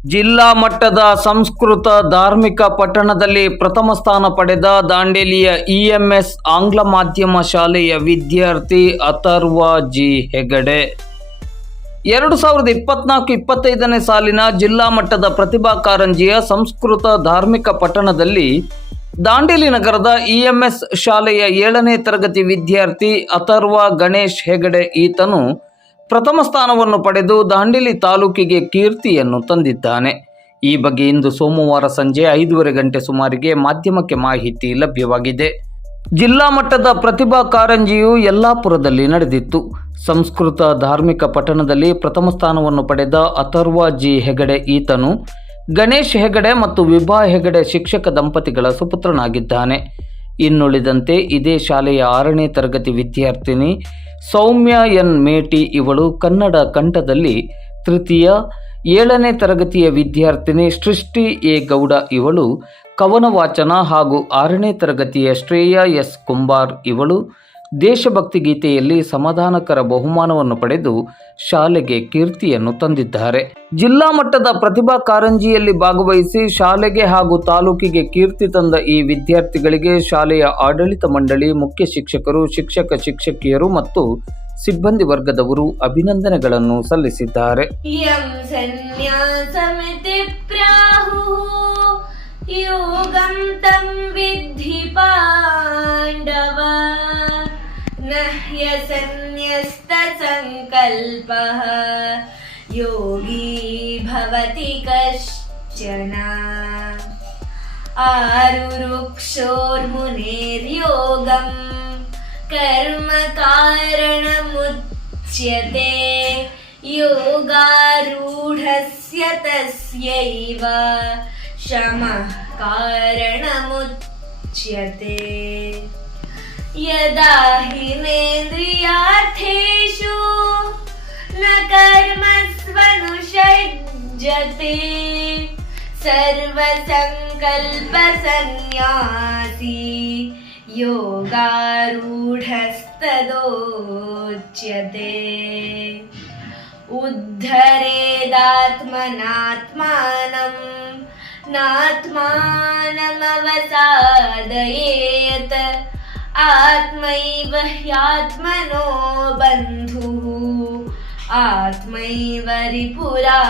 ಜಿಲ್ಲಾ ಮಟ್ಟದ ಸಂಸ್ಕೃತ ಧಾರ್ಮಿಕ ಪಠಣದಲ್ಲಿ ಪ್ರಥಮ ಸ್ಥಾನ ಪಡೆದ ದಾಂಡೇಲಿಯ ಇಎಂಎಸ್ ಆಂಗ್ಲ ಮಾಧ್ಯಮ ಶಾಲೆಯ ವಿದ್ಯಾರ್ಥಿ ಅಥರ್ವ ಜಿ ಹೆಗಡೆ 2024-25ನೇ ಸಾಲಿನ ಜಿಲ್ಲಾ ಮಟ್ಟದ ಪ್ರತಿಭಾ ಕಾರಂಜಿಯ ಸಂಸ್ಕೃತ ಧಾರ್ಮಿಕ ಪಠಣದಲ್ಲಿ ದಾಂಡೇಲಿ ನಗರದ ಇಎಂಎಸ್ ಶಾಲೆಯ 7ನೇ ತರಗತಿ ವಿದ್ಯಾರ್ಥಿ ಅಥರ್ವ ಗಣೇಶ್ ಹೆಗಡೆ ಈತನು ಪ್ರಥಮ ಸ್ಥಾನವನ್ನು ಪಡೆದು ದಾಂಡೇಲಿ ತಾಲೂಕಿಗೆ ಕೀರ್ತಿಯನ್ನು ತಂದಿದ್ದಾನೆ. ಈ ಬಗ್ಗೆ ಇಂದು ಸೋಮವಾರ ಸಂಜೆ 5:30 ಗಂಟೆ ಸುಮಾರಿಗೆ ಮಾಧ್ಯಮಕ್ಕೆ ಮಾಹಿತಿ ಲಭ್ಯವಾಗಿದೆ. ಜಿಲ್ಲಾ ಮಟ್ಟದ ಪ್ರತಿಭಾ ಕಾರಂಜಿಯು ಯಲ್ಲಾಪುರದಲ್ಲಿ ನಡೆದಿತ್ತು. ಸಂಸ್ಕೃತ ಧಾರ್ಮಿಕ ಪಠಣದಲ್ಲಿ ಪ್ರಥಮ ಸ್ಥಾನವನ್ನು ಪಡೆದ ಅಥರ್ವ ಜಿ ಹೆಗಡೆ ಈತನು ಗಣೇಶ್ ಹೆಗಡೆ ಮತ್ತು ವಿಭಾ ಹೆಗಡೆ ಶಿಕ್ಷಕ ದಂಪತಿಗಳ ಸುಪುತ್ರನಾಗಿದ್ದಾನೆ. ಇನ್ನುಳಿದಂತೆ ಇದೇ ಶಾಲೆಯ 6ನೇ ತರಗತಿ ವಿದ್ಯಾರ್ಥಿನಿ ಸೌಮ್ಯ ಎನ್ ಮೇಟಿ ಇವಳು ಕನ್ನಡ ಕಂಠದಲ್ಲಿ ತೃತೀಯ, 7ನೇ ತರಗತಿಯ ವಿದ್ಯಾರ್ಥಿನಿ ಸೃಷ್ಟಿ ಎ ಗೌಡ ಇವಳು ಕವನ ವಾಚನ ಹಾಗೂ 6ನೇ ತರಗತಿಯ ಶ್ರೇಯಾ ಎಸ್ ಕುಂಬಾರ್ ಇವಳು ದೇಶಭಕ್ತಿ ಗೀತೆಯಲ್ಲಿ ಸಮಾಧಾನಕರ ಬಹುಮಾನವನ್ನು ಪಡೆದು ಶಾಲೆಗೆ ಕೀರ್ತಿಯನ್ನು ತಂದಿದ್ದಾರೆ. ಜಿಲ್ಲಾ ಮಟ್ಟದ ಪ್ರತಿಭಾ ಕಾರಂಜಿಯಲ್ಲಿ ಭಾಗವಹಿಸಿ ಶಾಲೆಗೆ ಹಾಗೂ ತಾಲೂಕಿಗೆ ಕೀರ್ತಿ ತಂದ ಈ ವಿದ್ಯಾರ್ಥಿಗಳಿಗೆ ಶಾಲೆಯ ಆಡಳಿತ ಮಂಡಳಿ, ಮುಖ್ಯ ಶಿಕ್ಷಕರು, ಶಿಕ್ಷಕಿಯರು ಮತ್ತು ಸಿಬ್ಬಂದಿ ವರ್ಗದವರು ಅಭಿನಂದನೆಗಳನ್ನು ಸಲ್ಲಿಸಿದ್ದಾರೆ. ಯೋಗಂ ತಂ ವಿದ್ಧಿ ಪಾಂಡವ ನಹ್ಯಸನ್ಯಸ್ತ ಸಂಕಲ್ಪಃ ಯೋಗಿ ಭವತಿ ಕಶ್ಚನ ಆರುರುಕ್ಷೋರ್ಮುನೇರ್ಯೋಗಂ ಕರ್ಮ ಕಾರಣಮುಚ್ಯತೆ ಯೋಗಾರೂಢಸ್ಯ ತಸ್ಯೈವ ಶಮಃ ಕಾರಣಮುಚ್ಯತೆ ಯದಾ ಹಿನೇಂದ್ರಿಯಾರ್ಥೇಷು ನ ಕರ್ಮಸ್ವನುಷಜ್ಜತೆ ಸರ್ವಸಂಕಲ್ಪ ಸನ್ಯಾಸಿ ಯೋಗಾರೂಢಸ್ತದೋಚ್ಯತೆ ಉದ್ಧರೇದಾತ್ಮನಾತ್ಮಾನಂ ನಾತ್ಮಾನಮವಸಾದಯೇತ್ ಆತ್ಮೈವ ಹ್ಯಾತ್ಮನೋ ಬಂಧುಃ ಆತ್ಮೈವ ರಿಪುರಾತ್ಮನಃ